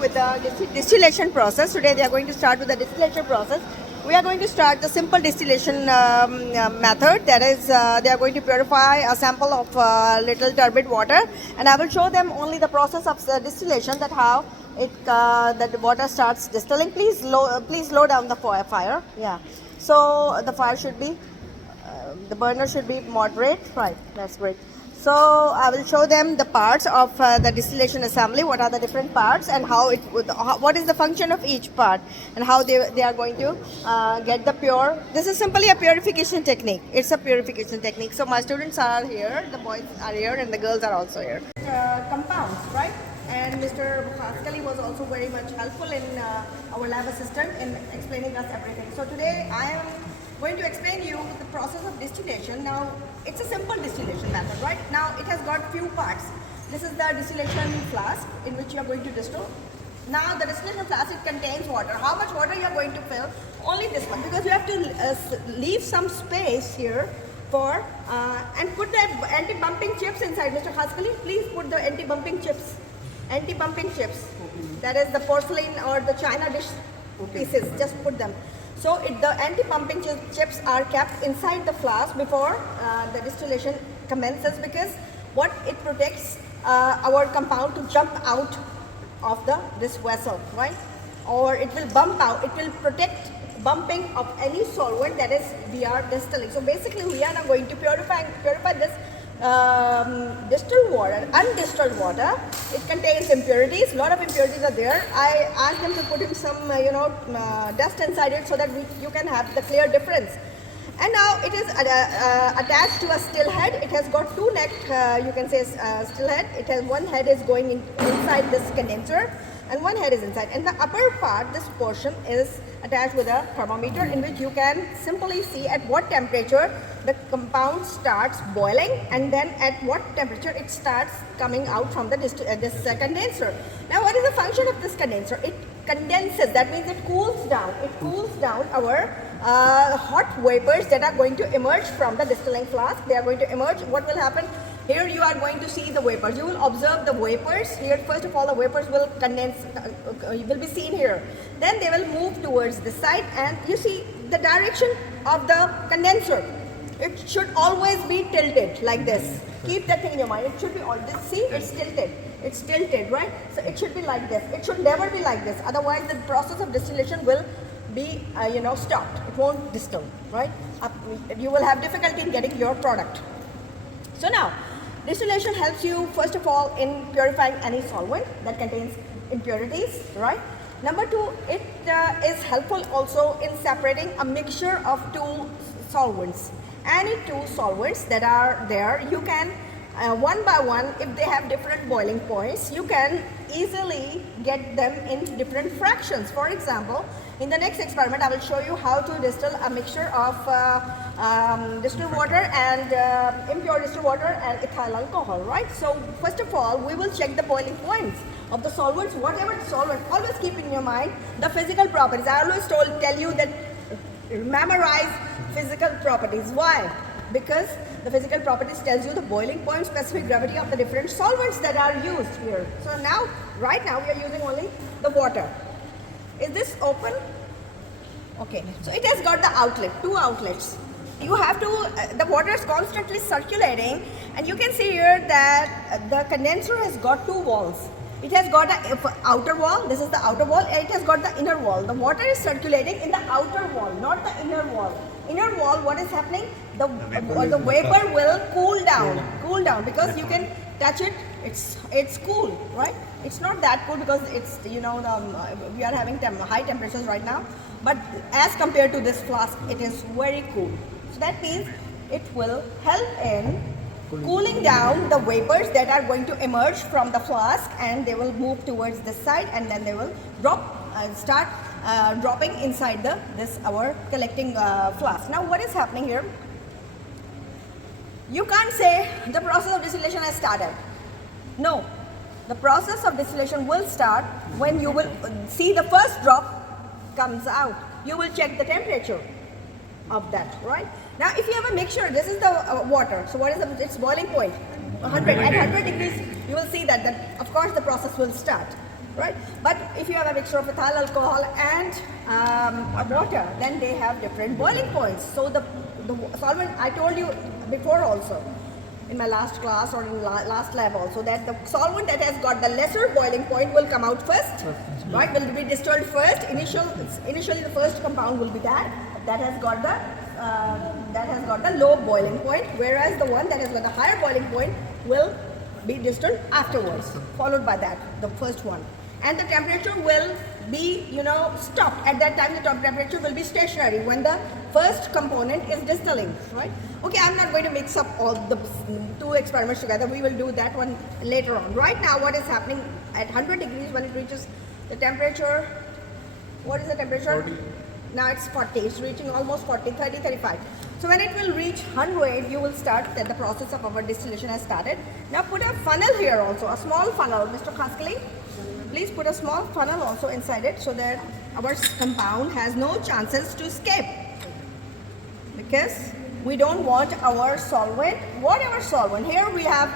with the distillation process. Today they are going to start with the distillation process. We are going to start the simple distillation method. That is, they are going to purify a sample of little turbid water, and I will show them only the process of distillation, that how it that the water starts distilling. Please low down the fire. Yeah. So the fire should be the burner should be moderate. Right. That's great. So I will show them the parts of the distillation assembly, what are the different parts and how it would, what is the function of each part and how they are going to get the pure. This is simply a purification technique. It's a purification technique. So my students are here, the boys are here and the girls are also here. Compounds, right? And Mr. Bukhaskali was also very much helpful in our lab assistant in explaining us everything. So today I am going to explain you the process of distillation. Now it's a simple distillation method, right? Now it has got few parts. This is the distillation flask in which you are going to distill. Now the distillation flask, it contains water. How much water you are going to fill? Only this one, because you have to leave some space here for and put the anti-bumping chips inside. Mr. Khaskali, please put the anti-bumping chips. Anti-bumping chips. That is the porcelain or the china dish pieces. Just put them. So the anti-pumping chips are kept inside the flask before the distillation commences, because what it protects our compound to jump out of this vessel, right? Or it will bump out, it will protect bumping of any solvent that is we are distilling. So basically we are now going to purify this distilled water, undistilled water. It contains impurities, lot of impurities are there. I asked them to put in some dust inside it so that you can have the clear difference. And now it is attached to a still head. It has got two neck, you can say still head. It has one head is going inside this condenser and one head is inside. And the upper part, this portion is attached with a thermometer in which you can simply see at what temperature the compound starts boiling and then at what temperature it starts coming out from this condenser. Now what is the function of this condenser? It condenses, that means it cools down. It cools down our hot vapors that are going to emerge from the distilling flask. They are going to emerge. What will happen? Here you are going to see the vapors. You will observe the vapors. Here first of all the vapors will condense, will be seen here. Then they will move towards this side and you see the direction of the condenser. It should always be tilted like this. Keep that thing in your mind. It should be all this. See, it's tilted. It's tilted, right? So it should be like this. It should never be like this. Otherwise the process of distillation will be stopped. It won't distill, right? You will have difficulty in getting your product. So now distillation helps you first of all in purifying any solvent that contains impurities, right? Number two, it is helpful also in separating a mixture of two solvents. Any two solvents that are there, you can one by one, if they have different boiling points, you can easily get them in different fractions. For example, in the next experiment, I will show you how to distill a mixture of distilled water and impure distilled water and ethyl alcohol, right? So first of all, we will check the boiling points of the solvents. Whatever the solvent, always keep in your mind the physical properties. I always tell you that memorize physical properties. Why? Because the physical properties tells you the boiling point, specific gravity of the different solvents that are used here. So now, right now, we are using only the water. Is this open? Okay, so it has got the outlet, two outlets. You have to, the water is constantly circulating and you can see here that the condenser has got two walls. It has got an outer wall, this is the outer wall, and it has got the inner wall. The water is circulating in the outer wall, not the inner wall. Inner wall, what is happening? The vapor will cool down because you can touch it, it's cool, right? It's not that cool because it's, we are having high temperatures right now, but as compared to this flask, it is very cool. So that means it will help in cooling down the vapors that are going to emerge from the flask, and they will move towards this side and then they will start dropping inside our collecting flask. Now what is happening here? You can't say the process of distillation has started. No, the process of distillation will start when you will see the first drop comes out. You will check the temperature of that, right? Now if you have a mixture, this is the water. So what is its boiling point? 100. At 100 degrees, you will see that of course the process will start. right? But if you have a mixture of ethyl alcohol and water, then they have different boiling points. So the solvent, I told you before also, in my last class or in last lab also, that the solvent that has got the lesser boiling point will come out first, right? Will be distilled first. Initially the first compound will be that has got the low boiling point, whereas the one that has got the higher boiling point will be distilled afterwards, followed by that, the first one. And the temperature will be, stopped. At that time, the temperature will be stationary when the first component is distilling, right? Okay, I'm not going to mix up all the two experiments together. We will do that one later on. Right now, what is happening at 100 degrees when it reaches the temperature? What is the temperature? 40. Now it's 40. It's reaching almost 40, 30, 35. So when it will reach 100, you will start that the process of our distillation has started. Now put a funnel here also, a small funnel. Mr. Khaskali, please put a small funnel also inside it so that our compound has no chances to escape. Because we don't want our solvent, whatever solvent. Here we have,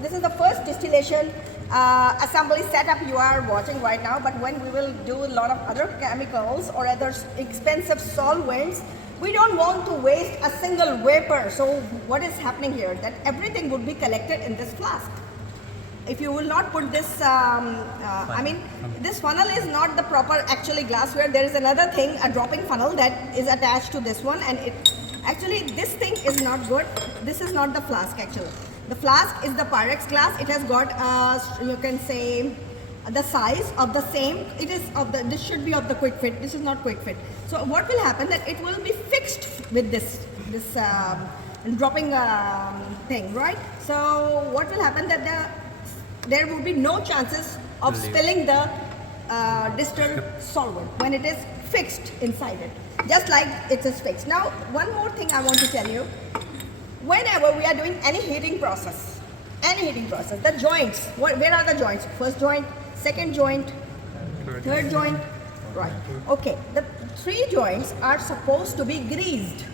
this is the first distillation assembly setup you are watching right now, but when we will do a lot of other chemicals or other expensive solvents, we don't want to waste a single vapor. So what is happening here? That everything would be collected in this flask. If you will not put this, this funnel is not the proper actually glassware. There is another thing, a dropping funnel that is attached to this one, and actually this thing is not good. This is not the flask actually. The flask is the Pyrex glass. It has got, you can say, the size of the same. It is of the. This should be of the quick fit. This is not quick fit. So what will happen that it will be fixed with this dropping thing, right? So what will happen that there will be no chances of spilling the distilled solvent when it is fixed inside it, just like it is fixed. Now, one more thing I want to tell you. Whenever we are doing any heating process, the joints, where are the joints? First joint, second joint, third joint, right? Okay, the three joints are supposed to be greased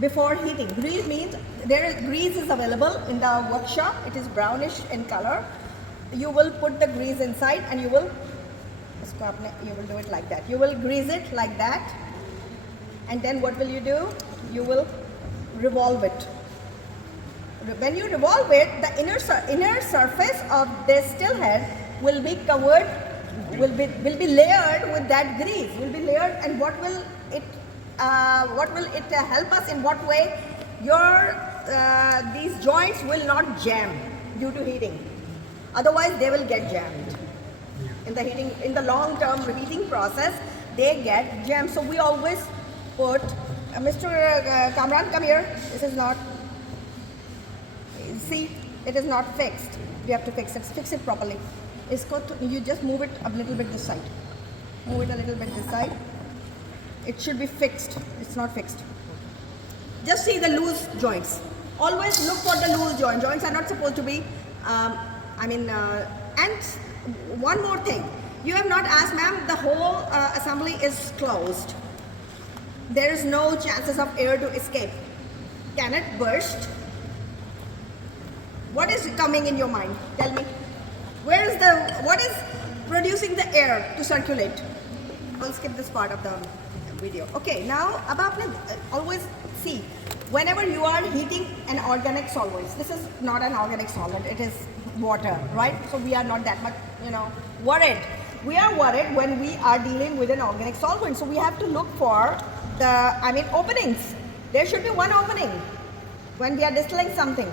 before heating. Grease means grease is available in the workshop. It is brownish in color. You will put the grease inside and you will do it like that. You will grease it like that, and then what will you do? You will revolve it. When you revolve it, the inner surface of this still head will be covered, will be layered with that grease. Will be layered, and what will it help us in what way? These joints will not jam due to heating. Otherwise, they will get jammed. In the long-term heating process, they get jammed. So we always put. Mr. Kamran, come here. This is not. See, it is not fixed. You have to fix it. Fix it properly. You just move it a little bit this side. Move it a little bit this side. It should be fixed. It's not fixed. Just see the loose joints. Always look for the loose joints. Joints are not supposed to be. And one more thing. You have not asked, ma'am. The whole assembly is closed. There is no chances of air to escape. Can it burst? What is coming in your mind? Tell me. What is producing the air to circulate? I'll skip this part of the video. Okay, now always see, whenever you are heating an organic solvent, this is not an organic solvent, it is water, right? So we are not that much, worried. We are worried when we are dealing with an organic solvent. So we have to look for openings. There should be one opening when we are distilling something.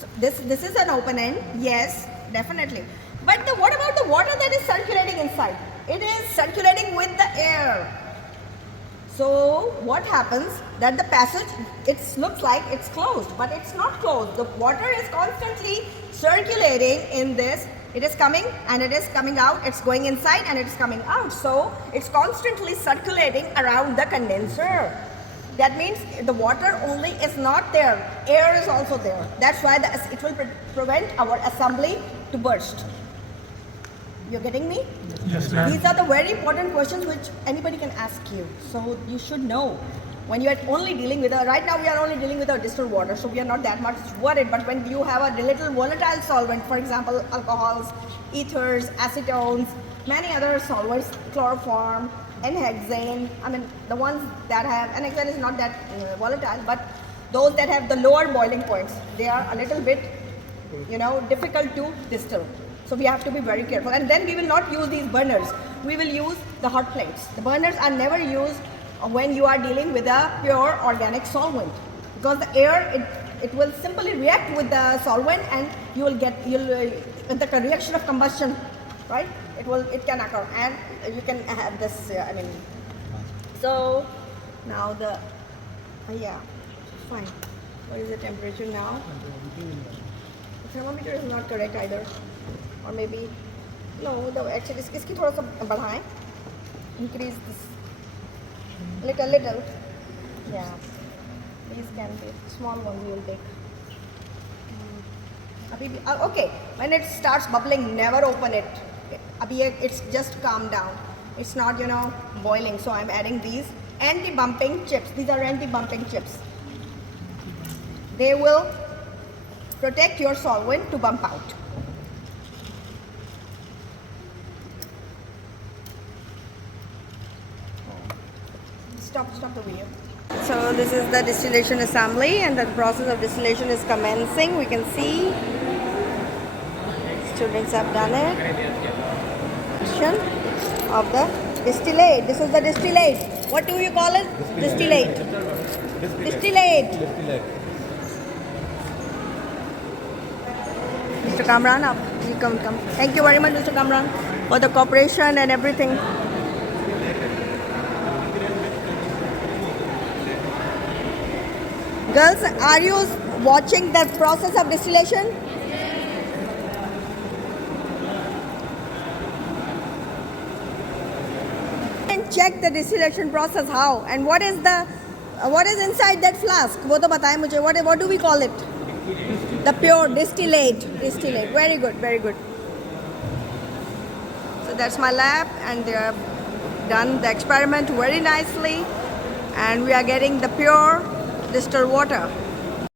So this is an opening, yes, definitely. But what about the water that is circulating inside? It is circulating with the air. So what happens that the passage, it looks like it's closed, but it's not closed. The water is constantly circulating in this. It is coming and it is coming out. It's going inside and it's coming out. So it's constantly circulating around the condenser. That means the water only is not there. Air is also there. That's why it will prevent our assembly to burst. You're getting me? Yes, ma'am. These are the very important questions which anybody can ask you. So you should know. when you are only dealing with right now we are only dealing with our distilled water, so we are not that much worried. But when you have a little volatile solvent, for example, alcohols, ethers, acetones, many other solvents, chloroform, N-hexane, I mean the ones that have, N-hexane is not that volatile, but those that have the lower boiling points, they are a little bit, difficult to distill. So we have to be very careful. And then we will not use these burners. We will use the hot plates. The burners are never used when you are dealing with a pure organic solvent, because the air, it will simply react with the solvent, and you will get the reaction of combustion, right? It can occur, and you can have this. So now fine. What is the temperature now? The thermometer is not correct either, or maybe no. Actually, इसकी थोड़ा सा बढ़ाएं, increase this little. Yeah, these can be small ones. We will take. Okay, when it starts bubbling, never open it. It's just calm down. It's not boiling. So I'm adding these anti-bumping chips. These are anti-bumping chips. They will protect your solvent to bump out. Stop the video. So this is the distillation assembly, and the process of distillation is commencing. We can see students have done it. Of the distillate. This is the distillate. What do you call it? Distillate. Mr. Kamran, you come. Thank you very much, Mr. Kamran, for the cooperation and everything. Girls, are you watching the process of distillation? And check the distillation process how, and what is inside that flask? वो तो बताएं मुझे. What do we call it? The pure distillate. Very good. So that's my lab, and they have done the experiment very nicely, and we are getting the pure distilled water.